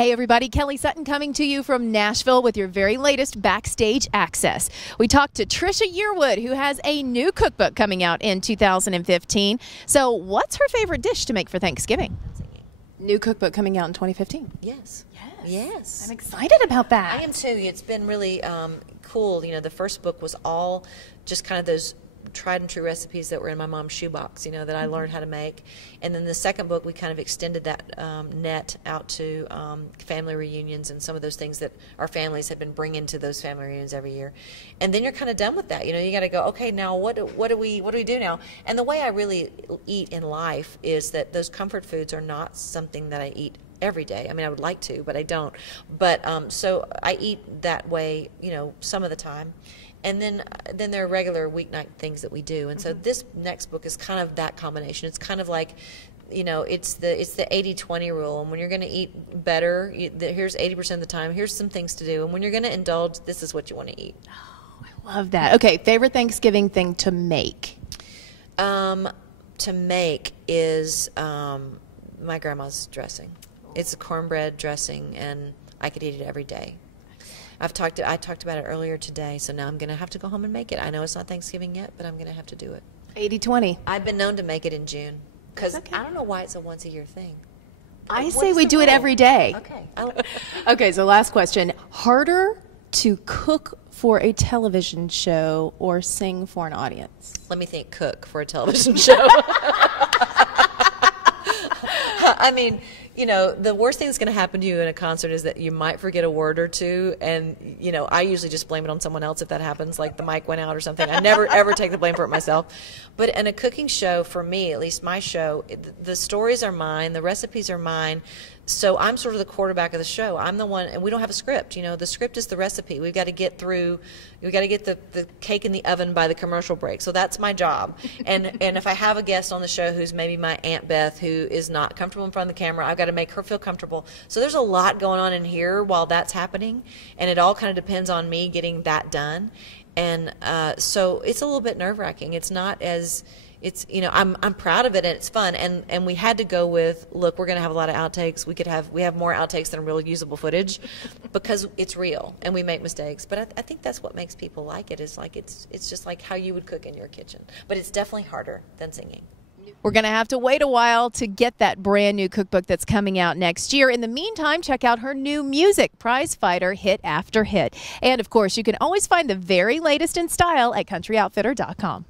Hey everybody, Kelly Sutton coming to you from Nashville with your very latest Backstage Access. We talked to Trisha Yearwood, who has a new cookbook coming out in 2015. So what's her favorite dish to make for Thanksgiving? New cookbook coming out in 2015. Yes. Yes. I'm excited about that. I am too. It's been really cool. You know, the first book was all just kind of those tried and true recipes that were in my mom's shoebox, you know, that I learned how to make. And then the second book, we kind of extended that net out to family reunions and some of those things that our families have been bringing to those family reunions every year. And then you're kind of done with that. You know, you got to go, okay, now what do we do now? And the way I really eat in life is that those comfort foods are not something that I eat every day. I mean, I would like to, but I don't. But so I eat that way, you know, some of the time. And then there are regular weeknight things that we do. And so this next book is kind of that combination. It's kind of like, you know, it's the 80-20 rule. And when you're going to eat better, here's 80% of the time. Here's some things to do. And when you're going to indulge, this is what you want to eat. Oh, I love that. Okay, favorite Thanksgiving thing to make? To make is my grandma's dressing. It's a cornbread dressing, and I could eat it every day. I talked about it earlier today, so now I'm going to have to go home and make it. I know it's not Thanksgiving yet, but I'm going to have to do it. 80-20. I've been known to make it in June because I don't know why it's a once-a-year thing. I say we do it every day. Okay. Okay, so last question. Harder to cook for a television show or sing for an audience? Let me think. Cook for a television show. I mean, you know, the worst thing that's going to happen to you in a concert is that you might forget a word or two, and, you know, I usually just blame it on someone else if that happens, like the mic went out or something. I never, ever take the blame for it myself. But in a cooking show, for me, at least my show, the stories are mine, the recipes are mine, so I'm sort of the quarterback of the show. I'm the one, and we don't have a script, you know. The script is the recipe. We've got to get through, we've got to get the cake in the oven by the commercial break. So that's my job. And if I have a guest on the show who's maybe my Aunt Beth, who is not comfortable in front of the camera, I've got to make her feel comfortable. So there's a lot going on in here while that's happening, and it all kind of depends on me getting that done. And so it's a little bit nerve-wracking. It's not as... It's, you know, I'm proud of it, and it's fun, and we had to go with, look, we're going to have a lot of outtakes. We have more outtakes than real usable footage because it's real and we make mistakes. But I think that's what makes people like it, is like it's just like how you would cook in your kitchen. But it's definitely harder than singing. We're going to have to wait a while to get that brand new cookbook that's coming out next year. In the meantime, check out her new music, Prize Fighter, Hit After Hit. And of course, you can always find the very latest in style at countryoutfitter.com.